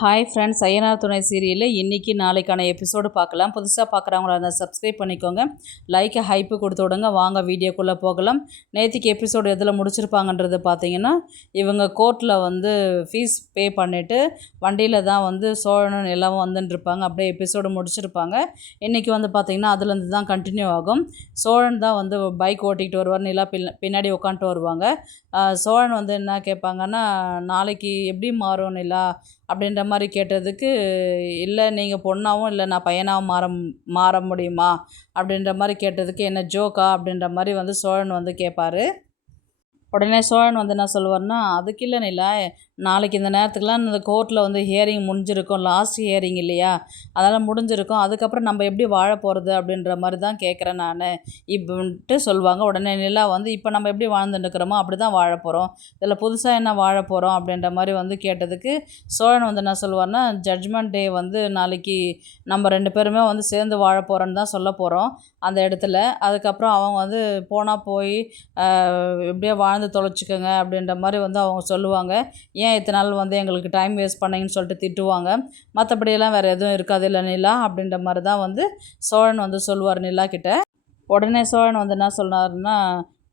Hi friends, Ayyanar துணை சீரியலில் இன்றைக்கி நாளைக்கான எபிசோடு பார்க்கலாம். புதுசாக பார்க்குறவங்களா இருந்தால் சப்ஸ்கிரைப் பண்ணிக்கோங்க, லைக்கை ஹைப்பு கொடுத்து விடுங்க. வாங்க வீடியோக்குள்ளே போகலாம். நேற்றுக்கு எபிசோடு எதில் முடிச்சிருப்பாங்கன்றது பார்த்தீங்கன்னா, இவங்க கோர்ட்டில் ஃபீஸ் பே பண்ணிவிட்டு வண்டியில் தான் சோழனும் எல்லாவும் வந்துட்டுருப்பாங்க. அப்படியே எபிசோடு முடிச்சிருப்பாங்க. இன்றைக்கி பார்த்திங்கன்னா அதுலேருந்து தான் கண்டினியூ ஆகும். சோழன் தான் பைக் ஓட்டிக்கிட்டு வருவார், நிலா பின்னாடி உட்காந்துட்டு வருவாங்க. சோழன் என்ன கேட்பாங்கன்னா, நாளைக்கு எப்படி மாறும் நிலா அப்படின்ற மாதிரி கேட்டதுக்கு, இல்லை நீங்கள் பொண்ணாகவும் இல்லை நான் பையனாகவும் மாற முடியுமா அப்படின்ற மாதிரி கேட்டதுக்கு, என்ன ஜோக்கா அப்படின்ற மாதிரி சோழன் கேட்பார். உடனே சோழன் என்ன சொல்லுவார்னா, அதுக்கு இல்லை நிலா, நாளைக்கு இந்த நேரத்துக்குலாம் இந்த கோர்ட்டில் ஹியரிங் முடிஞ்சிருக்கும், லாஸ்ட் ஹியரிங் இல்லையா, அதெல்லாம் முடிஞ்சிருக்கும். அதுக்கப்புறம் நம்ம எப்படி வாழ போகிறது அப்படின்ற மாதிரி தான் கேட்குறேன் நான் இப்படின்ட்டு சொல்லுவாங்க. உடனே நிலா இப்போ நம்ம எப்படி வாழ்ந்துட்டுருக்கிறோமோ அப்படி தான் வாழ போகிறோம், இதில் புதுசாக என்ன வாழ போகிறோம் அப்படின்ற மாதிரி கேட்டதுக்கு சோழன் என்ன சொல்லுவார்னா, ஜட்ஜ்மெண்ட் டே நாளைக்கு நம்ம 2 பேருமே சேர்ந்து வாழ போகிறோன்னு தான் சொல்ல போகிறோம் அந்த இடத்துல. அதுக்கப்புறம் அவங்க போனால் போய் எப்படியோ வாழ்ந்து தொலைச்சிக்கோங்க அப்படின்ற மாதிரி அவங்க சொல்லுவாங்க. ஏன் இத்தனை நாள் எங்களுக்கு டைம் வேஸ்ட் பண்ணிங்கன்னு சொல்லிட்டு திட்டுவாங்க. மற்றபடியெல்லாம் வேறு எதுவும் இருக்காது இல்லை நிலா அப்படின்ற மாதிரி தான் சோழன் சொல்லுவார் நிலா கிட்ட. உடனே சோழன் என்ன சொன்னார்னா,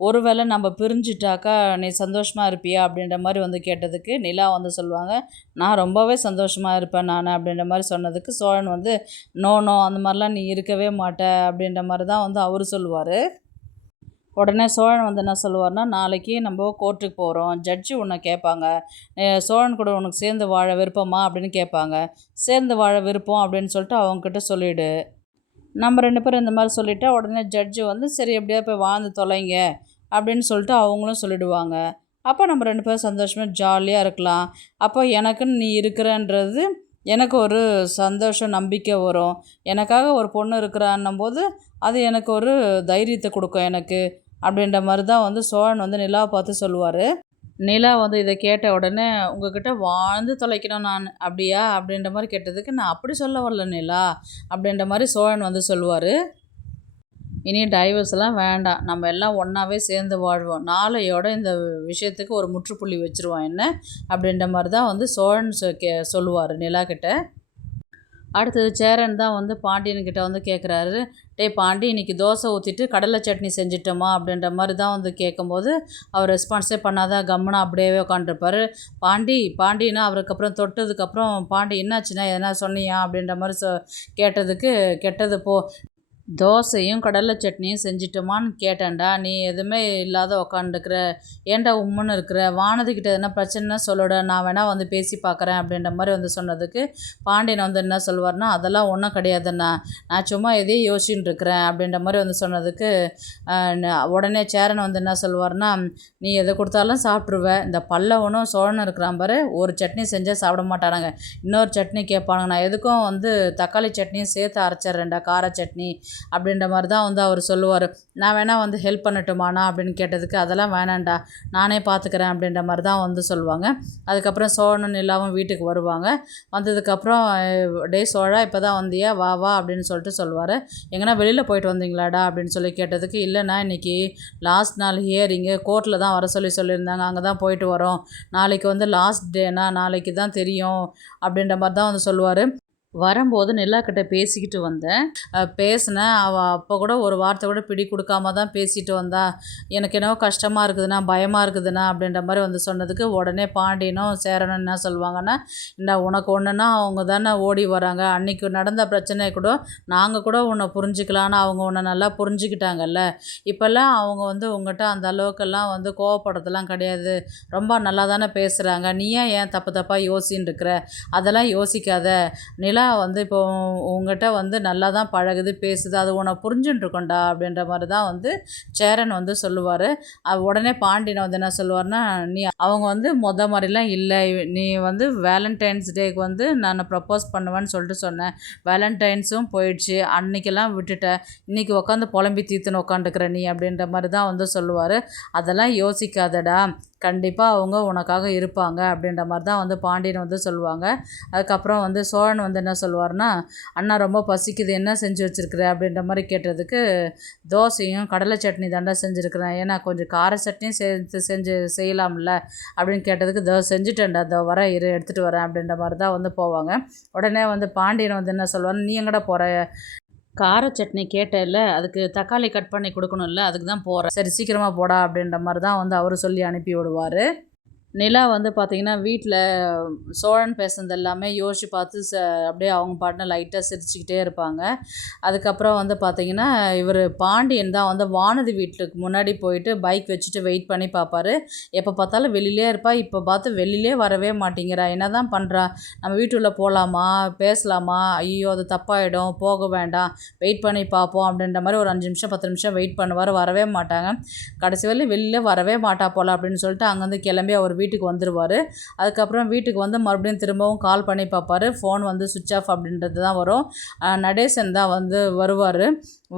ஒருவேளை நம்ம பிரிஞ்சிட்டாக்கா நீ சந்தோஷமாக இருப்பியா அப்படின்ற மாதிரி கேட்டதுக்கு நிலா சொல்லுவாங்க, நான் ரொம்பவே சந்தோஷமாக இருப்பேன் நான் அப்படின்ற மாதிரி சொன்னதுக்கு சோழன் நோ நோ அந்த மாதிரிலாம் நீ இருக்கவே மாட்ட அப்படின்ற மாதிரி தான் அவர் சொல்லுவார். உடனே சோழன் என்ன சொல்லுவார்னா, நாளைக்கு நம்ம கோர்ட்டுக்கு போகிறோம், ஜட்ஜு உன்னை கேட்பாங்க, சோழன் கூட உனக்கு சேர்ந்து வாழ விருப்பமா அப்படின்னு கேட்பாங்க. சேர்ந்து வாழ விருப்பம் அப்படின்னு சொல்லிட்டு அவங்கக்கிட்ட சொல்லிவிடு. நம்ம 2 பேரும் இந்த மாதிரி சொல்லிவிட்டா உடனே ஜட்ஜு சரி எப்படியா போய் வாழ்ந்து தொலைங்க அப்படின்னு சொல்லிட்டு அவங்களும் சொல்லிவிடுவாங்க. அப்போ நம்ம 2 பேரும் சந்தோஷமாக ஜாலியாக இருக்கலாம். அப்போ எனக்குன்னு நீ இருக்கிறன்றது எனக்கு ஒரு சந்தோஷம், நம்பிக்கை வரும். எனக்காக ஒரு பொண்ணு இருக்கிறான்னும் போது அது எனக்கு ஒரு தைரியத்தை கொடுக்கும் எனக்கு அப்படின்ற மாதிரி தான் சோழன் நிலாவை பார்த்து சொல்லுவார். நிலா இதை கேட்ட உடனே, உங்ககிட்ட வாழ்ந்து தொலைக்கணும் நான் அப்படியா அப்படின்ற மாதிரி கேட்டதுக்கு, நான் அப்படி சொல்ல வரல நிலா அப்படின்ற மாதிரி சோழன் சொல்லுவார். இனி டைவர்ஸ்லாம் வேண்டாம், நம்ம எல்லாம் ஒன்றாவே சேர்ந்து வாழ்வோம், நாளையோட இந்த விஷயத்துக்கு ஒரு முற்றுப்புள்ளி வச்சுருவோம் என்ன அப்படின்ற மாதிரி தான் சோழன் சொல்லுவார் நிலா கிட்ட. அடுத்தது சேரன் தான் பாண்டியன்கிட்ட கேட்குறாரு, டே பாண்டி, இன்றைக்கி தோசை ஊற்றிட்டு கடலை சட்னி செஞ்சிட்டோமா அப்படின்ற மாதிரி தான் கேட்கும்போது அவர் ரெஸ்பான்ஸே பண்ணாதான் கம்முனா அப்படியே உட்காந்துருப்பார். பாண்டினா அவருக்கு அப்புறம் தொட்டதுக்கப்புறம், பாண்டி என்னாச்சுன்னா எதனா சொன்னியா அப்படின்ற மாதிரி கேட்டதுக்கு, கெட்டது போ, தோசையும் கடலை சட்னியும் செஞ்சிட்டோமான்னு கேட்டேன்டா, நீ எதுவுமே இல்லாத உக்காந்துருக்குற, ஏன்டா உம்முன்னு இருக்கிற, வானதிக்கிட்ட எதுனா பிரச்சனைனா சொல்லோட, நான் வேணால் பேசி பார்க்குறேன் அப்படின்ற மாதிரி சொன்னதுக்கு பாண்டியன் என்ன சொல்லுவார்னா, அதெல்லாம் ஒன்றும் கிடையாதுண்ணா, நான் சும்மா எதையும் யோசிச்சுட்டு இருக்கிறேன் அப்படின்ற மாதிரி சொன்னதுக்கு உடனே சேரன் என்ன சொல்லுவார்னா, நீ எதை கொடுத்தாலும் சாப்பிட்ருவேன், இந்த பல்லவனும் சோழனும் இருக்கிறான் பாரு, ஒரு சட்னி செஞ்சால் சாப்பிட மாட்டானுங்க, இன்னொரு சட்னி கேட்பானுங்க, நான் எதுக்கும் தக்காளி சட்னியும் சேர்த்து அரைச்சிட்றேன்டா, கார சட்னி அப்படின்ற மாதிரி தான் அவர் சொல்லுவார். நான் வேணால் ஹெல்ப் பண்ணட்டுமாண்ணா அப்படின்னு கேட்டதுக்கு, அதெல்லாம் வேணாண்டா, நானே பார்த்துக்கிறேன் அப்படின்ற மாதிரி தான் சொல்லுவாங்க. அதுக்கப்புறம் சோழனும் நிலாவும் வீட்டுக்கு வருவாங்க. வந்ததுக்கப்புறம், டே சோழா இப்போ தான் வந்தியா, வா வா அப்படின்னு சொல்லிட்டு சொல்லுவார். எங்கன்னா வெளியில் போயிட்டு வந்தீங்களாடா அப்படின்னு சொல்லி கேட்டதுக்கு, இல்லைண்ணா இன்றைக்கி லாஸ்ட் நாள் ஹியரிங்கு, கோர்ட்டில் தான் வர சொல்லியிருந்தாங்க, அங்கே தான் போயிட்டு வரோம், நாளைக்கு லாஸ்ட் டேனா, நாளைக்கு தான் தெரியும் அப்படின்ற மாதிரி தான் சொல்லுவார். வரும்போது நிலாக்கிட்ட பேசிக்கிட்டு வந்தேன், பேசினேன், அவள் அப்போ கூட ஒரு வார்த்தை கூட பிடி கொடுக்காம தான் பேசிட்டு வந்தா, எனக்கு என்னவோ கஷ்டமாக இருக்குதுண்ணா, பயமாக இருக்குதுண்ணா அப்படின்ற மாதிரி சொன்னதுக்கு உடனே பாண்டியனும் சேரனும் என்ன சொல்லுவாங்கன்னா, இந்த உனக்கு ஒன்றுனா அவங்க தானே ஓடி வராங்க, அன்றைக்கி நடந்த பிரச்சனை கூட நாங்கள் கூட உன்னை புரிஞ்சிக்கலான்னு அவங்க உன்னை நல்லா புரிஞ்சுக்கிட்டாங்கல்ல, இப்போல்லாம் அவங்க உங்கள்கிட்ட அந்த அளவுக்கெல்லாம் கோவப்படுறதெல்லாம் கிடையாது, ரொம்ப நல்லா தானே பேசுகிறாங்க, நீ ஏன் தப்பு தப்பாக யோசின்னு இருக்கிற, அதெல்லாம் யோசிக்காத, நிலா இப்போ உங்கள்கிட்ட நல்லா தான் பழகுது பேசுது, அது உன்னை புரிஞ்சுட்டு இருக்கோண்டா அப்படின்ற மாதிரி தான் சேரன் சொல்லுவார். உடனே பாண்டியன் என்ன சொல்லுவார்னா, நீ அவங்க மாதிரிலாம் இல்லை, நீ வேலண்டைன்ஸ் டேக்கு நான் ப்ரப்போஸ் பண்ணுவேன்னு சொல்லிட்டு சொன்னேன், வேலண்டைன்ஸும் போயிடுச்சு, அன்றைக்கெல்லாம் விட்டுட்டேன், இன்றைக்கி உட்காந்து புலம்பி தீர்த்துன்னு உட்காந்துக்கிற நீ அப்படின்ற மாதிரி தான் சொல்லுவார். அதெல்லாம் யோசிக்காதடா, கண்டிப்பாக அவங்க உனக்காக இருப்பாங்க அப்படின்ற மாதிரி தான் வந்து பாண்டியன் வந்து சொல்லுவாங்க. அதுக்கப்புறம் வந்து சோழன் வந்து என்ன சொல்லுவார்னா, அண்ணா ரொம்ப பசிக்குது என்ன செஞ்சு வச்சுருக்குற அப்படின்ற மாதிரி கேட்டதுக்கு, தோசையும் கடலை சட்னி தாண்டா செஞ்சுருக்கிறேன், ஏன்னா கொஞ்சம் கார சட்னியும் சேர்த்து செய்யலாம்ல அப்படின்னு கேட்டதுக்கு, செஞ்சுட்டேன்டா, வரேன் இரு எடுத்துகிட்டு வரேன் அப்படின்ற மாதிரி தான் வந்து போவாங்க. உடனே வந்து பாண்டியன் வந்து என்ன சொல்லுவார், நீ எங்கடா போகிற, கார சட்னி கேட்டேல்ல, அதுக்கு தக்காளி கட் பண்ணி கொடுக்கணும்ல, அதுக்கு தான் போகிறேன், சரி சீக்கிரமாக போடா அப்படின்ற மாதிரி தான் வந்து அவர் சொல்லி அனுப்பி விடுவார். நிலா வந்து பார்த்திங்கன்னா வீட்டில் சோழன் பேசுனது எல்லாமே யோசித்து பார்த்து அப்படியே அவங்க பாட்டுன்னு லைட்டாக சிரிச்சுக்கிட்டே இருப்பாங்க. அதுக்கப்புறம் வந்து பார்த்திங்கன்னா இவர் பாண்டியன் தான் வந்து வானதி வீட்டுக்கு முன்னாடி போயிட்டு பைக் வச்சுட்டு வெயிட் பண்ணி பார்ப்பாரு. எப்போ பார்த்தாலும் வெளியிலே இருப்பா, இப்போ பார்த்து வெளியிலே வரவே மாட்டேங்கிறா, என்ன தான் பண்ணுறா, நம்ம வீட்டுக்குள்ளே போகலாமா பேசலாமா, ஐயோ அது தப்பாயிடும் போக வேண்டாம் வெயிட் பண்ணி பார்ப்போம் அப்படின்ற மாதிரி ஒரு 5 நிமிஷம் 10 நிமிஷம் வெயிட் பண்ணுவார், வரவே மாட்டாங்க. கடைசி வரையும் வெளியில் வரவே மாட்டா போல அப்படின்னு சொல்லிட்டு அங்கேருந்து கிளம்பி அவர் வீட்டுக்கு வந்துடுவார். அதுக்கப்புறம் வீட்டுக்கு வந்து மறுபடியும் திரும்பவும் கால் பண்ணி பார்ப்பார், ஃபோன் வந்து சுவிட்ச் ஆஃப் அப்படின்றது தான் வரும். நடேசன் தான் வந்து வருவார்.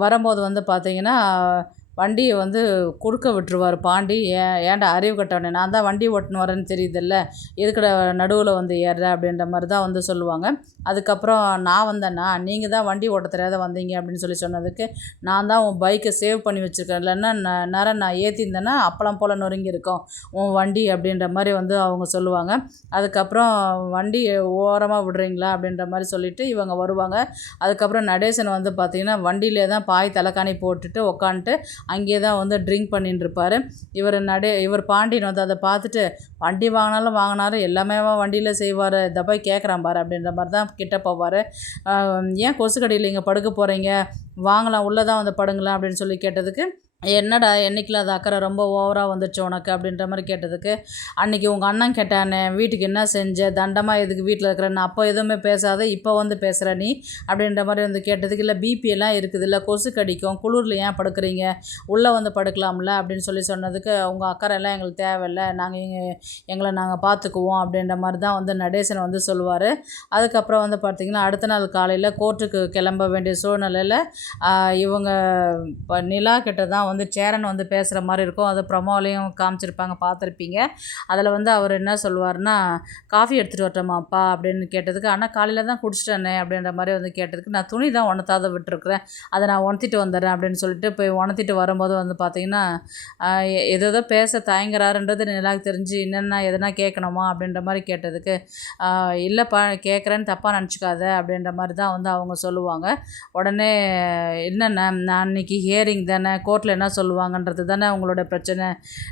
வரும்போது வந்து பார்த்திங்கன்னா வண்டியை வந்து குறுக்க விட்டுருவார் பாண்டி. ஏன்டா அறிவு கட்டவனே, நான் தான் வண்டி ஓட்டுன்னு வரேன்னு தெரியுதில்ல, எதுக்கட நடுவில் வந்து ஏறுற அப்படின்ற மாதிரி தான் வந்து சொல்லுவாங்க. அதுக்கப்புறம் நான் வந்தேன்னா நீங்கள் தான் வண்டி ஓட்ட தெரியாத வந்தீங்க அப்படின்னு சொன்னதுக்கு, நான் தான் உன் பைக்கை சேவ் பண்ணி வச்சுருக்கேன், இல்லைன்னா நேரம் நான் ஏற்றிருந்தேன்னா அப்பளம் போல் நொறுங்கி இருக்கும் உன் வண்டி அப்படின்ற மாதிரி வந்து அவங்க சொல்லுவாங்க. அதுக்கப்புறம் வண்டி ஓரமாக விடுறீங்களா அப்படின்ற மாதிரி சொல்லிவிட்டு இவங்க வருவாங்க. அதுக்கப்புறம் நடேசன் வந்து பார்த்திங்கன்னா வண்டியிலே தான் பாய் தலைக்காணி போட்டுட்டு உக்காந்துட்டு அங்கே தான் வந்து ட்ரிங்க் பண்ணிட்டு இருப்பார். இவர் பாண்டியன் வந்து அதை பார்த்துட்டு, வண்டி வாங்கினாலும் எல்லாமே வண்டியில் செய்வார், இதை போய் கேட்குறான் பாரு அப்படின்ற மாதிரி தான் கிட்ட போவார். ஏன் கொசுக்கடியில் இங்கே படுக்க போகிறீங்க, வாங்கலாம் உள்ளே தான் வந்து படுங்களேன் அப்படின்னு சொல்லி கேட்டதுக்கு, என்னடா என்றைக்கில் அது அக்கறை ரொம்ப ஓவராக வந்துடுச்சு உனக்கு அப்படின்ற மாதிரி கேட்டதுக்கு, அன்றைக்கி உங்கள் அண்ணன் கேட்டானே வீட்டுக்கு என்ன செஞ்ச, தண்டமாக எதுக்கு வீட்டில் இருக்கிறேன்னு, அப்போ எதுவுமே பேசாத இப்போ வந்து பேசுகிற நீ அப்படின்ற மாதிரி வந்து கேட்டதுக்கு, இல்லை பிபி எல்லாம் இருக்குது, இல்லை கொசு கடிக்கும், குளிரில் ஏன் படுக்கிறீங்க, உள்ளே வந்து படுக்கலாம்ல அப்படின்னு சொன்னதுக்கு, உங்கள் அக்கறை எல்லாம் எங்களுக்கு தேவையில்லை, எங்களை நாங்கள் பார்த்துக்குவோம் அப்படின்ற மாதிரி தான் வந்து நடேசன் வந்து சொல்லுவார். அதுக்கப்புறம் வந்து பார்த்திங்கன்னா அடுத்த நாள் காலையில் கோர்ட்டுக்கு கிளம்ப வேண்டிய சூழ்நிலையில் இவங்க நிலா கிட்ட தான் வந்து சேரன் வந்து பேசுகிற மாதிரி இருக்கும். அது ப்ரொமோலையும் காமிச்சிருப்பாங்க, பார்த்துருப்பீங்க. அதில் வந்து அவர் என்ன சொல்லுவார்னா, காஃபி எடுத்துகிட்டு வரட்டோமாப்பா அப்படின்னு கேட்டதுக்கு, ஆனால் காலையில் தான் குடிச்சிட்டேனே அப்படின்ற மாதிரி வந்து கேட்டதுக்கு, நான் துணி தான் உணர்த்தாத விட்டுருக்குறேன், அதை நான் உணர்த்திட்டு வந்துடுறேன் அப்படின்னு சொல்லிட்டு போய் உணர்த்திட்டு வரும்போது வந்து பார்த்திங்கன்னா ஏதோ பேச தயங்குறாருன்றது நிலாவுக்கு தெரிஞ்சு, என்னென்ன எதனா கேட்கணுமா அப்படின்ற மாதிரி கேட்டதுக்கு, இல்லைப்பா கேட்குறேன்னு தப்பாக நினச்சிக்காத அப்படின்ற மாதிரி தான் வந்து அவங்க சொல்லுவாங்க. உடனே என்னென்ன நான் அன்றைக்கி ஹியரிங் தானே, கோர்ட்டில் என்ன சொல்லுவாங்கன்றது தானே உங்களோட பிரச்சனை,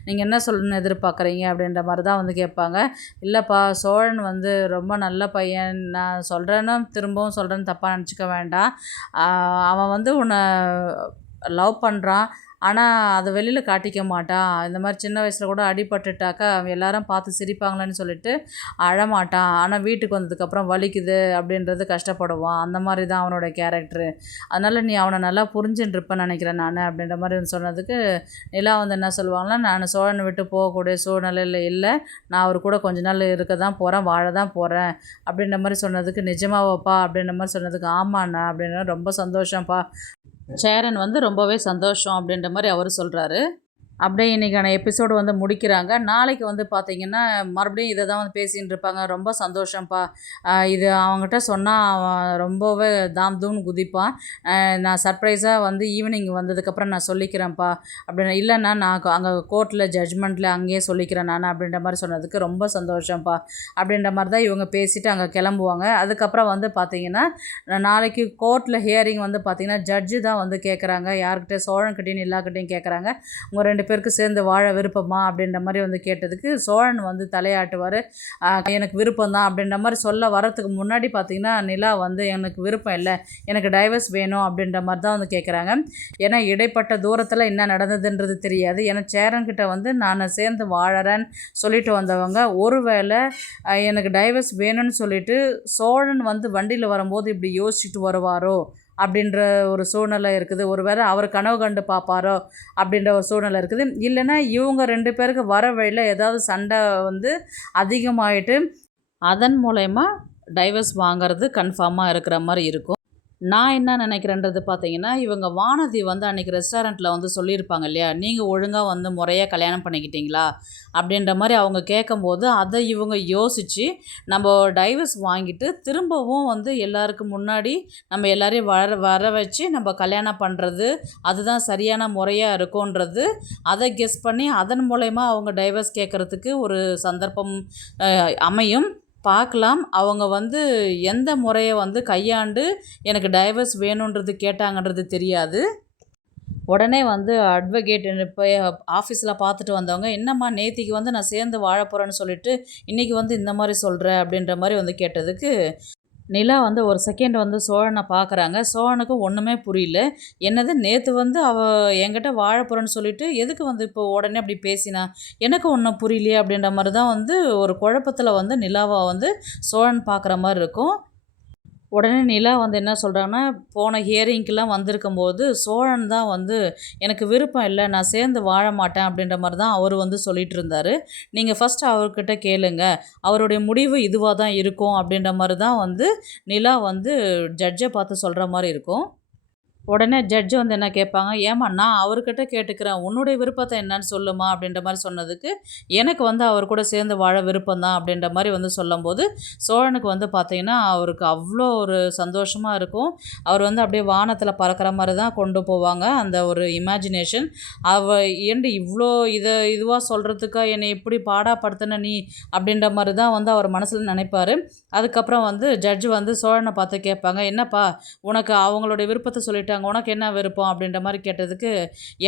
நீங்கள் என்ன சொல்லணும்னு எதிர்பார்க்குறீங்க அப்படின்ற மாதிரி தான் வந்து கேட்பாங்க. இல்லைப்பா சோழன் வந்து ரொம்ப நல்ல பையன், நான் சொல்கிறேன்னு திரும்பவும் சொல்கிறேன்னு தப்பாக நினச்சிக்க வேண்டாம், அவன் வந்து உன்னை லவ் பண்ணுறான், ஆனால் அதை வெளியில் காட்டிக்க மாட்டான், இந்த மாதிரி சின்ன வயசில் கூட அடிபட்டுட்டாக்கா எல்லாரும் பார்த்து சிரிப்பாங்களேன்னு சொல்லிட்டு அழமாட்டான், ஆனால் வீட்டுக்கு வந்ததுக்கப்புறம் வலிக்குது அப்படின்றது கஷ்டப்படுவான், அந்த மாதிரி தான் அவனோட கேரக்டரு, அதனால் நீ அவனை நல்லா புரிஞ்சுட்டுருப்பேன்னு நினைக்கிறேன் நான் அப்படின்ற மாதிரி சொன்னதுக்கு, நிலா வந்து என்ன சொல்லுவாங்கன்னா, நான் சோழனை விட்டு போகக்கூடிய சூழ்நிலையில் இல்லை, நான் அவர் கூட கொஞ்ச நாள் இருக்க தான் போகிறேன், வாழ தான் போகிறேன் அப்படின்ற மாதிரி சொன்னதுக்கு, நிஜமாவாப்பா அப்படின்ற மாதிரி சொன்னதுக்கு, ஆமாண்ணா அப்படின்னா ரொம்ப சந்தோஷம்ப்பா, சேரன் வந்து ரொம்பவே சந்தோஷம் அப்படின்ற மாதிரி அவர் சொல்கிறாரு. அப்படியே இன்றைக்கான எபிசோடு வந்து முடிக்கிறாங்க. நாளைக்கு வந்து பார்த்திங்கன்னா மறுபடியும் இதை தான் வந்து பேசின்னு இருப்பாங்க. ரொம்ப சந்தோஷம்ப்பா, இது அவங்ககிட்ட சொன்னால் அவன் ரொம்பவே தாம் தூம்னு குதிப்பான், நான் சர்ப்ரைஸாக வந்து ஈவினிங் வந்ததுக்கப்புறம் நான் சொல்லிக்கிறேன்ப்பா அப்படின்னு, இல்லைன்னா நான் அங்கே கோர்ட்டில் ஜட்ஜ்மெண்ட்டில் அங்கேயே சொல்லிக்கிறேன் நான் அப்படின்ற மாதிரி சொன்னதுக்கு, ரொம்ப சந்தோஷம்ப்பா அப்படின்ற மாதிரி தான் இவங்க பேசிவிட்டு அங்கே கிளம்புவாங்க. அதுக்கப்புறம் வந்து பார்த்திங்கன்னா நாளைக்கு கோர்ட்டில் ஹியரிங் வந்து பார்த்திங்கன்னா ஜட்ஜு தான் வந்து கேட்குறாங்க, யார்கிட்ட சோழன்கிட்டையும் எல்லாக்கிட்டையும் கேட்குறாங்க, உங்கள் 2 பேருக்கு சேர்ந்து வாழ விருப்பமா அப்படின்ற மாதிரி வந்து கேட்டதுக்கு, சோழன் வந்து தலையாட்டுவார், எனக்கு விருப்பம் தான் அப்படின்ற மாதிரி சொல்ல வரத்துக்கு முன்னாடி பார்த்திங்கன்னா நிலா வந்து எனக்கு விருப்பம் இல்லை, எனக்கு டைவர்ஸ் வேணும் அப்படின்ற மாதிரி தான் வந்து கேட்குறாங்க. ஏன்னா இடைப்பட்ட தூரத்தில் என்ன நடந்ததுன்றது தெரியாது, ஏன்னா சேரன்கிட்ட வந்து நான் சேர்ந்து வாழறேன்னு சொல்லிட்டு வந்தவங்க, ஒருவேளை எனக்கு டைவர்ஸ் வேணும்னு சொல்லிட்டு சோழன் வந்து வண்டியில் வரும்போது இப்படி யோசிச்சுட்டு வருவாரோ அப்படின்ற ஒரு சூழ்நிலை இருக்குது, ஒருவேளை அவர் கனவு கண்டு பார்ப்பாரோ அப்படின்ற ஒரு சூழ்நிலை இருக்குது, இல்லைன்னா இவங்க 2 பேருக்கு வர வழியில் ஏதாவது சண்டை வந்து அதிகமாகிட்டு அதன் மூலயமா டைவர்ஸ் வாங்கிறது கன்ஃபார்மாக இருக்கிற மாதிரி இருக்கும். நான் என்ன நினைக்கிறேன்றது பார்த்தீங்கன்னா, இவங்க வானதி வந்து அன்றைக்கி ரெஸ்டாரண்ட்டில் வந்து சொல்லியிருப்பாங்க இல்லையா, நீங்கள் ஒழுங்காக வந்து முறையாக கல்யாணம் பண்ணிக்கிட்டீங்களா அப்படின்ற மாதிரி அவங்க கேட்கும்போது, அதை இவங்க யோசித்து நம்ம டைவர்ஸ் வாங்கிட்டு திரும்பவும் வந்து எல்லாருக்கும் முன்னாடி நம்ம எல்லாரையும் வர வர வச்சு நம்ம கல்யாணம் பண்ணுறது அதுதான் சரியான முறையாக இருக்கும்ன்றது அதை கெஸ் பண்ணி அதன் மூலயமா அவங்க டைவர்ஸ் கேட்குறதுக்கு ஒரு சந்தர்ப்பம் அமையும். பார்க்கலாம் அவங்க வந்து எந்த முறையை வந்து கையாண்டு எனக்கு டைவர்ஸ் வேணுன்றது கேட்டாங்கன்றது தெரியாது. உடனே வந்து அட்வொகேட் போய் ஆஃபீஸில் பார்த்துட்டு வந்தவங்க, என்னம்மா நேத்திக்கு வந்து நான் சேர்ந்து வாழ போகிறேன்னு சொல்லிட்டு இன்றைக்கி வந்து இந்த மாதிரி சொல்கிற அப்படின்ற மாதிரி வந்து கேட்டதுக்கு, நிலா வந்து ஒரு செகண்ட் வந்து சோழனை பார்க்குறாங்க. சோழனுக்கும் ஒன்றுமே புரியல. என்னது நேற்று வந்து என்கிட்ட வாழ போகிறேன்னு சொல்லிட்டு எதுக்கு வந்து இப்போ உடனே அப்படி பேசினா, எனக்கு ஒன்றும் புரியலையே அப்படின்ற மாதிரி தான் வந்து ஒரு குழப்பத்தில் வந்து நிலாவை வந்து சோழன் பார்க்குற மாதிரி இருக்கும். உடனே நிலா வந்து என்ன சொல்கிறாங்கன்னா, போன ஹியரிங்க்கெலாம் வந்திருக்கும்போது சோழன் தான் வந்து எனக்கு விருப்பம் இல்லை, நான் சேர்ந்து வாழ மாட்டேன் அப்படின்ற மாதிரி தான் அவர் வந்து சொல்லிட்டு இருந்தார். நீங்கள் ஃபஸ்ட்டு அவர்கிட்ட கேளுங்க, அவருடைய முடிவு இதுவாக தான் இருக்கும் அப்படின்ற மாதிரி தான் வந்து நிலா வந்து ஜட்ஜை பார்த்து சொல்கிற மாதிரி இருக்கும். உடனே ஜட்ஜ் வந்து என்ன கேட்பாங்க, ஏம்மா நான் அவர்கிட்ட கேட்டுக்கிறேன், உன்னுடைய விருப்பத்தை என்னன்னு சொல்லுமா அப்படின்ற மாதிரி சொன்னதுக்கு, எனக்கு வந்து அவர் கூட சேர்ந்து வாழ விருப்பம் தான் அப்படின்ற மாதிரி வந்து சொல்லும்போது, சோழனுக்கு வந்து பார்த்திங்கன்னா அவருக்கு அவ்வளோ ஒரு சந்தோஷமாக இருக்கும். அவர் வந்து அப்படியே வானத்தில் பறக்கிற மாதிரி தான் கொண்டு போவாங்க அந்த ஒரு இமேஜினேஷன். ஏண்டி இவ்வளோ இதுவாக சொல்கிறதுக்கா என்னை இப்படி பாடாப்படுத்தின நீ அப்படின்ற மாதிரி தான் வந்து அவர் மனசில் நினைப்பார். அதுக்கப்புறம் வந்து ஜட்ஜ் வந்து சோழனை பார்த்து கேட்பாங்க, என்னப்பா உனக்கு அவங்களுடைய விருப்பத்தை சொல்லிட்டாங்க, உனக்கு என்ன விருப்பம் அப்படின்ற மாதிரி கேட்டதுக்கு,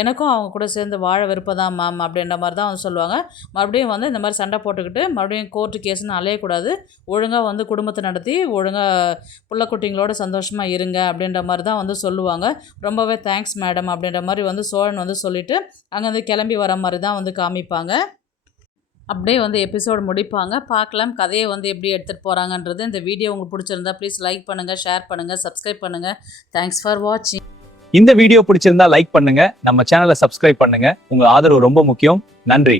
எனக்கும் அவங்க கூட சேர்ந்து வாழ விருப்பம் தான் மேம் அப்படின்ற மாதிரி தான் வந்து சொல்லுவாங்க. மறுபடியும் வந்து இந்த மாதிரி சண்டை போட்டுக்கிட்டு மறுபடியும் கோர்ட்டு கேஸ்ன்னு அலையக்கூடாது, ஒழுங்காக வந்து குடும்பத்தை நடத்தி ஒழுங்காக புள்ளக்குட்டிங்களோட சந்தோஷமாக இருங்க அப்படின்ற மாதிரி தான் வந்து சொல்லுவாங்க. ரொம்பவே தேங்க்ஸ் மேடம் அப்படின்ற மாதிரி வந்து சோழன் வந்து சொல்லிவிட்டு அங்கேருந்து கிளம்பி வர மாதிரி தான் வந்து காமிப்பாங்க. அப்படியே வந்து எபிசோடு முடிப்பாங்க. பார்க்கலாம் கதையை வந்து எப்படி எடுத்துகிட்டு போகிறாங்கன்றது. இந்த வீடியோ உங்களுக்கு பிடிச்சிருந்தா ப்ளீஸ் லைக் பண்ணுங்கள், ஷேர் பண்ணுங்கள், சப்ஸ்கிரைப் பண்ணுங்கள். தேங்க்ஸ் ஃபார் வாட்சிங். இந்த வீடியோ பிடிச்சிருந்தா லைக் பண்ணுங்க, நம்ம சேனலை சப்ஸ்கிரைப் பண்ணுங்க. உங்க ஆதரவு ரொம்ப முக்கியம். நன்றி.